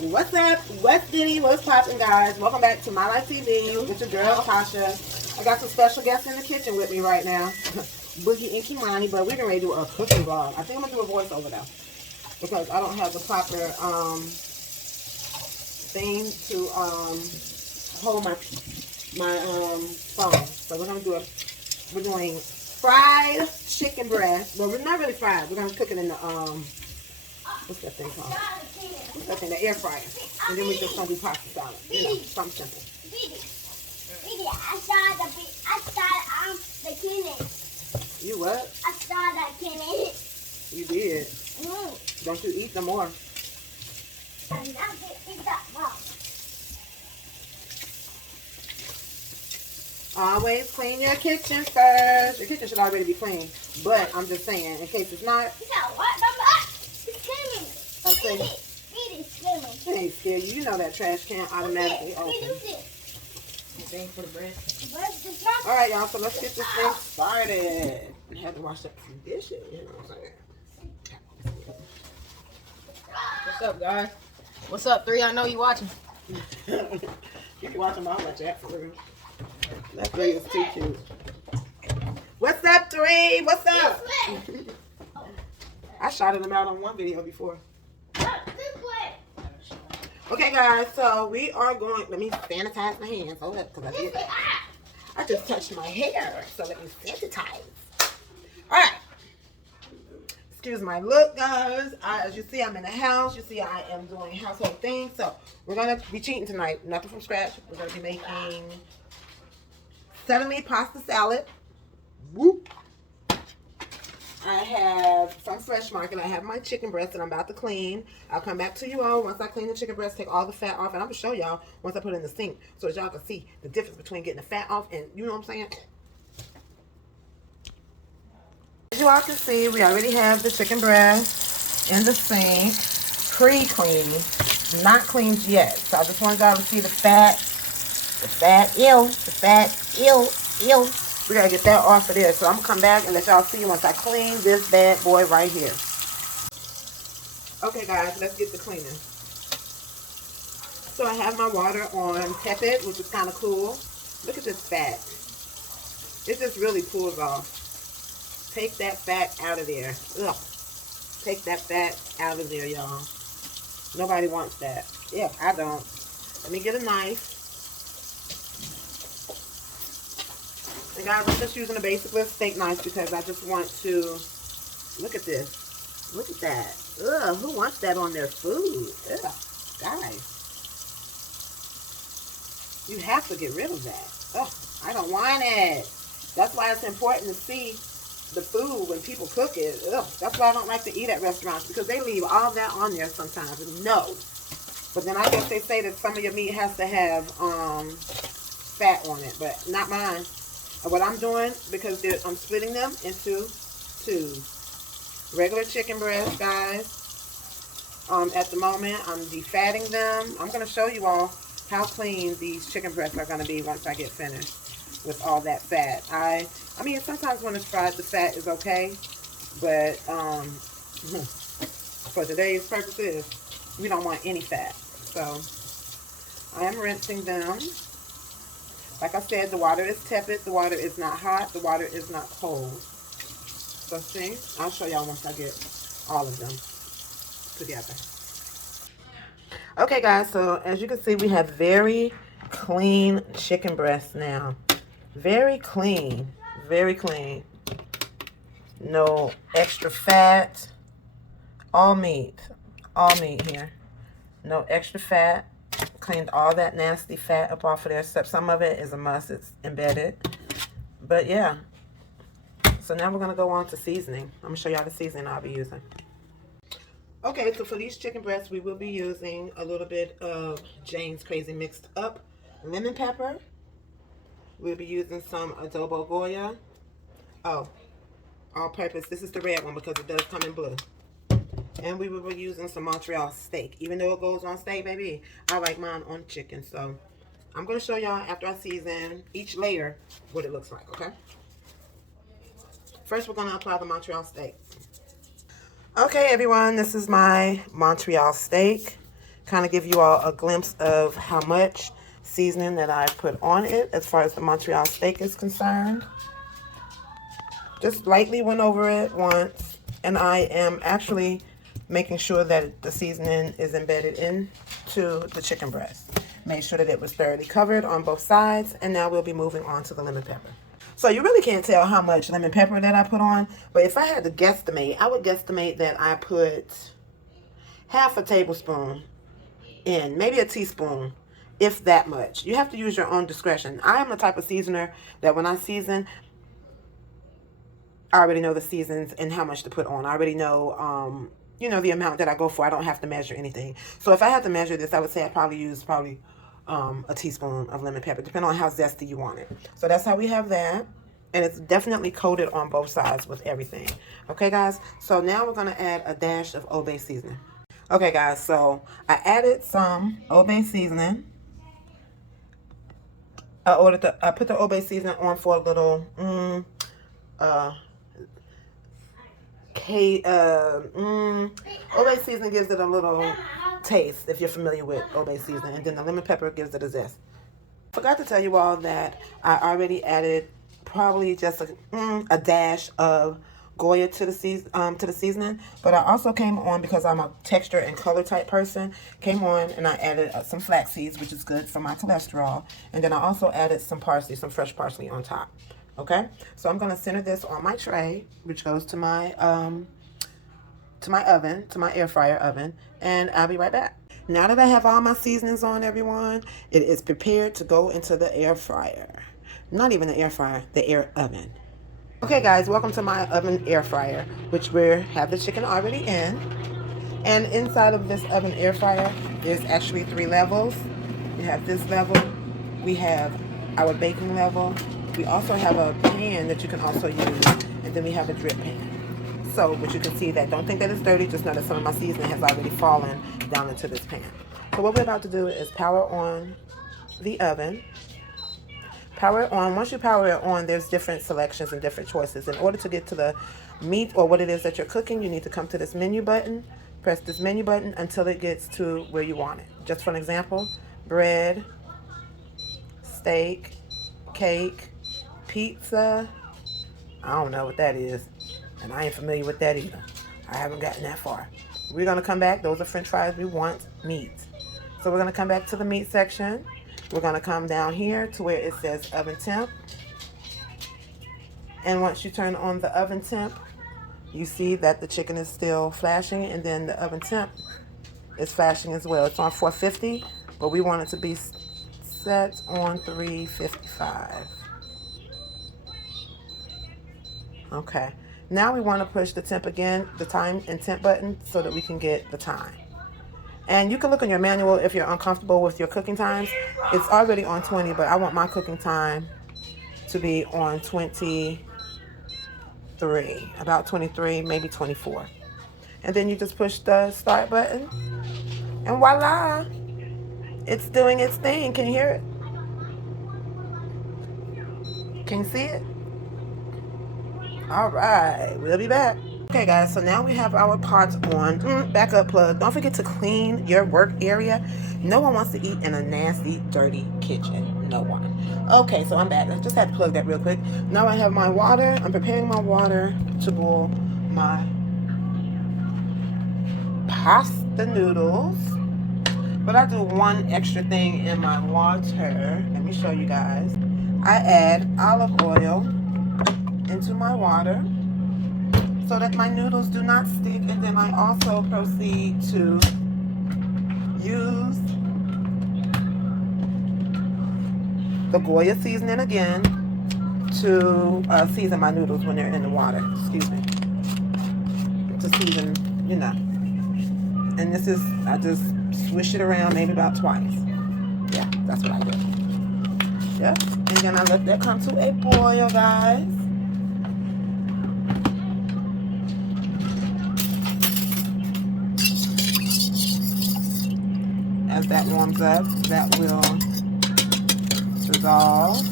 What's up? What's Diddy? What's poppin', guys? Welcome back to My Life TV with your girl, Tasha. I got some special guests in the kitchen with me right now. Boogie and Kimani, but we're getting ready to do a cooking vlog. I think I'm going to do a voiceover though, because I don't have the proper thing to hold my phone. So we're doing fried chicken breast. Well, we're not really fried. We're going to cook it in the what's that thing called? What's that thing? The air fryer. And then we're just gonna do pasta salad. You know, something simple. I saw the kidney. You what? I saw the kidney. You did. Don't you eat no more? I'm not gonna eat that well. Always clean your kitchen first. Your kitchen should already be clean. But I'm just saying, in case it's not. You got what, Mama? It's scaring me. I'm saying. It's scaring me. It ain't scared you. You know that trash can automatically open. Thing for the bread. Alright, y'all, so let's get this thing started. I had to wash up some dishes, you know what I'm saying? What's up, guys? What's up, 3? I know you watching. You can watch them all watch that for real. That 3 is too cute. What's up, 3? What's up? I shouted them out on one video before. Okay, guys, so we are going. Let me sanitize my hands. Hold up, because I just touched my hair. So let me sanitize. All right. Excuse my look, guys. As you see, I'm in the house. You see, I am doing household things. So we're going to be cheating tonight. Nothing from scratch. We're going to be making sesame pasta salad. Whoop. I have from Fresh Market. I have my chicken breast that I'm about to clean. I'll come back to you all once I clean the chicken breast, take all the fat off, and I'm going to show y'all once I put it in the sink so that y'all can see the difference between getting the fat off and, you know what I'm saying? As you all can see, we already have the chicken breast in the sink, pre-cleaned, not cleaned yet. So I just want y'all to see the fat, ew. We gotta get that off of there. So I'm gonna come back and let y'all see once I clean this bad boy right here. Okay, guys, let's get to cleaning. So I have my water on tepid, which is kind of cool. Look at this fat. It just really pulls off. Take that fat out of there. Ugh. Take that fat out of there, y'all. Nobody wants that. Yeah, I don't. Let me get a knife. And guys, I'm just using a basic little steak knife because I just want to, look at this. Look at that. Ugh, who wants that on their food? Ugh, guys. You have to get rid of that. Ugh, I don't want it. That's why it's important to see the food when people cook it. Ugh, that's why I don't like to eat at restaurants because they leave all that on there sometimes. No. But then I guess they say that some of your meat has to have fat on it, but not mine. What I'm doing, because I'm splitting them into 2. Regular chicken breast, guys. At the moment, I'm defatting them. I'm going to show you all how clean these chicken breasts are going to be once I get finished with all that fat. I mean, sometimes when it's fried, the fat is okay. But for today's purposes, we don't want any fat. So I am rinsing them. Like I said, the water is tepid. The water is not hot. The water is not cold. So see, I'll show y'all once I get all of them together. Okay, guys, so as you can see, we have very clean chicken breasts now. Very clean. Very clean. No extra fat. All meat. All meat here. No extra fat. Cleaned all that nasty fat up off of there, except some of it is a must. It's embedded. But yeah. So now we're going to go on to seasoning. I'm going to show y'all the seasoning I'll be using. Okay, so for these chicken breasts, we will be using a little bit of Jane's Crazy mixed up lemon pepper. We'll be using some adobo Goya. Oh, all purpose. This is the red one because it does come in blue. And we will be using some Montreal steak. Even though it goes on steak, baby, I like mine on chicken. So I'm going to show y'all after I season each layer what it looks like, okay? First, we're going to apply the Montreal steak. Okay, everyone, this is my Montreal steak. kind of give you all a glimpse of how much seasoning that I put on it as far as the Montreal steak is concerned. Just lightly went over it once, and I am actually making sure that the seasoning is embedded into the chicken breast. Made sure that it was thoroughly covered on both sides, and now we'll be moving on to the lemon pepper. So you really can't tell how much lemon pepper that I put on, but if I had to guesstimate, I would guesstimate that I put half a tablespoon in, maybe a teaspoon, if that much. You have to use your own discretion. I am the type of seasoner that when I season, I already know the seasons and how much to put on. I already know, you know, the amount that I go for. I don't have to measure anything. So if I had to measure this, I would say I'd probably use a teaspoon of lemon pepper, depending on how zesty you want it. So that's how we have that. And it's definitely coated on both sides with everything. Okay, guys? So now we're going to add a dash of Old Bay seasoning. Okay, guys, so I added some Old Bay seasoning. I put the Old Bay seasoning on for a little, Old Bay seasoning gives it a little taste, if you're familiar with Old Bay seasoning, and then the lemon pepper gives it a zest. Forgot to tell you all that I already added probably just a dash of Goya to the seasoning, but I also came on, because I'm a texture and color type person, came on and I added some flax seeds, which is good for my cholesterol, and then I also added some parsley, some fresh parsley on top. Okay, so I'm gonna center this on my tray, which goes to my oven, to my air fryer oven, and I'll be right back. Now that I have all my seasonings on, everyone, it is prepared to go into the air fryer. Not even the air fryer, the air oven. Okay, guys, welcome to my oven air fryer, which we have the chicken already in. And inside of this oven air fryer, there's actually 3 levels. We have this level, we have our baking level, we also have a pan that you can also use, and then we have a drip pan. So, but you can see that, don't think that it's dirty, just know that some of my seasoning has already fallen down into this pan. So what we're about to do is power on the oven. Power it on. Once you power it on, there's different selections and different choices. In order to get to the meat or what it is that you're cooking, you need to come to this menu button, press this menu button until it gets to where you want it. Just for an example, bread, steak, cake, pizza. I don't know what that is, and I ain't familiar with that either. I haven't gotten that far. We're going to come back. Those are french fries. We want meat. So we're going to come back to the meat section. We're going to come down here to where it says oven temp. And once you turn on the oven temp, you see that the chicken is still flashing, and then the oven temp is flashing as well. It's on 450, but we want it to be set on 355. Okay. Now we want to push the temp again, the time and temp button, so that we can get the time. And you can look in your manual if you're uncomfortable with your cooking times. It's already on 20, but I want my cooking time to be on 23, about 23, maybe 24. And then you just push the start button, and voila, it's doing its thing. Can you hear it? Can you see it? All right, we'll be back. Okay, guys, so now we have our pots on. Backup plug. Don't forget to clean your work area. No one wants to eat in a nasty, dirty kitchen. No one. Okay, so I'm back. I just had to plug that real quick. Now I have my water. I'm preparing my water to boil my pasta noodles. But I do one extra thing in my water. Let me show you guys. I add olive oil into my water so that my noodles do not stick, and then I also proceed to use the Goya seasoning again to season my noodles when they're in the water. Excuse me. To season, you know. And this is, I just swish it around maybe about twice. Yeah, that's what I do. Yeah. And then I let that come to a boil, guys. As that warms up, that will dissolve.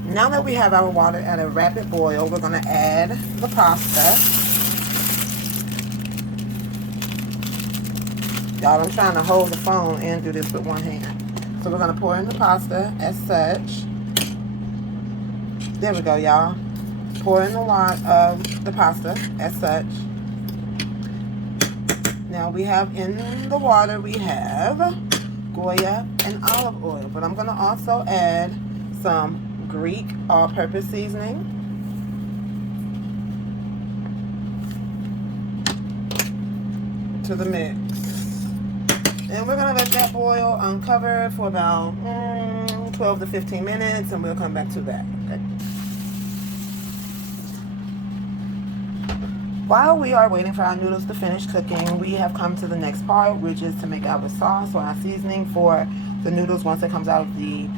Now that we have our water at a rapid boil, we're going to add the pasta. Y'all, I'm trying to hold the phone and do this with one hand. So we're going to pour in the pasta as such. There we go, y'all. Pour in the pasta as such. Now we have in the water, we have Goya and olive oil. But I'm going to also add some Greek all-purpose seasoning. To the mix. And we're going to let that boil uncovered for about 12 to 15 minutes, and we'll come back to that. Okay? While we are waiting for our noodles to finish cooking, we have come to the next part, which is to make our sauce or our seasoning for the noodles once it comes out of the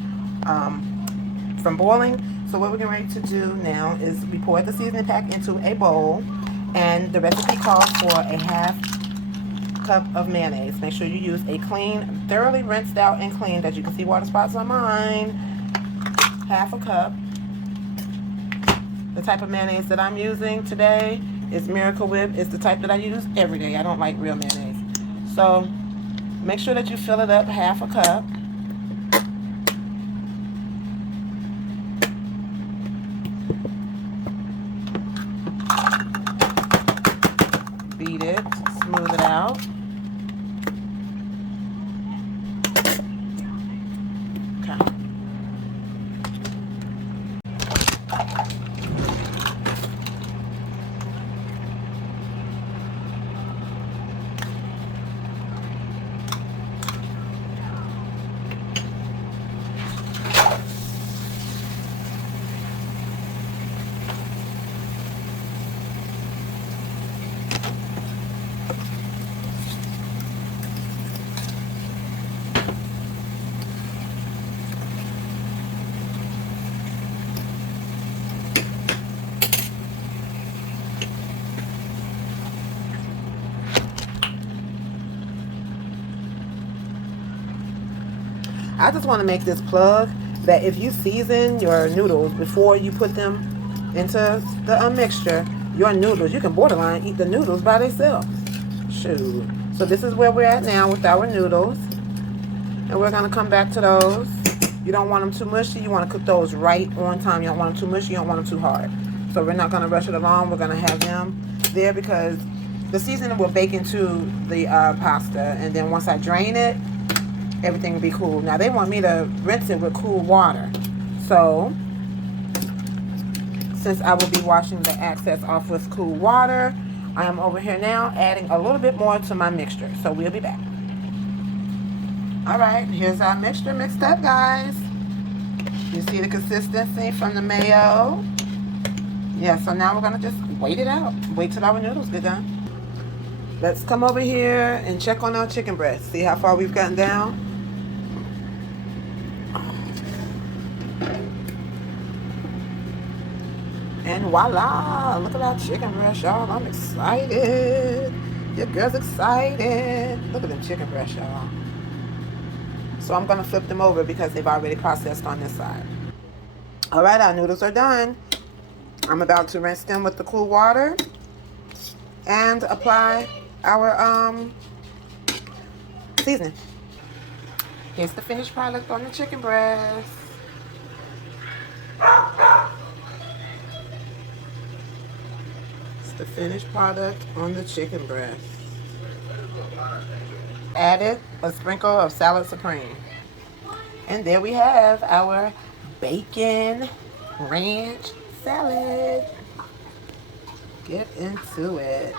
from boiling. So what we're getting ready to do now is we pour the seasoning pack into a bowl, and the recipe calls for a half cup of mayonnaise. Make sure you use a clean, thoroughly rinsed out and cleaned, as you can see water spots on mine, half a cup. The type of mayonnaise that I'm using today is Miracle Whip. It's the type that I use every day. I don't like real mayonnaise. So make sure that you fill it up half a cup. Beat it, smooth it out. Okay. I just want to make this plug that if you season your noodles before you put them into the mixture, your noodles, you can borderline eat the noodles by themselves. Shoot. So this is where we're at now with our noodles. And we're going to come back to those. You don't want them too mushy. You want to cook those right on time. You don't want them too mushy. You don't want them too hard. So we're not going to rush it along. We're going to have them there because the seasoning will bake into the pasta. And then once I drain it, everything will be cool. Now they want me to rinse it with cool water. So since I will be washing the excess off with cool water, I am over here now adding a little bit more to my mixture. So we'll be back. Alright, here's our mixture mixed up, guys. You see the consistency from the mayo? Yeah, so now we're going to just wait it out. Wait till our noodles get done. Let's come over here and check on our chicken breast. See how far we've gotten down? And voila! Look at our chicken breast, y'all. I'm excited. Your girl's excited. Look at them chicken breasts, y'all. So I'm going to flip them over because they've already processed on this side. Alright, our noodles are done. I'm about to rinse them with the cool water and apply our seasoning. Here's the finished product on the chicken breast. It's the finished product on the chicken breast. Added a sprinkle of salad supreme. And there we have our bacon ranch salad. Get into it.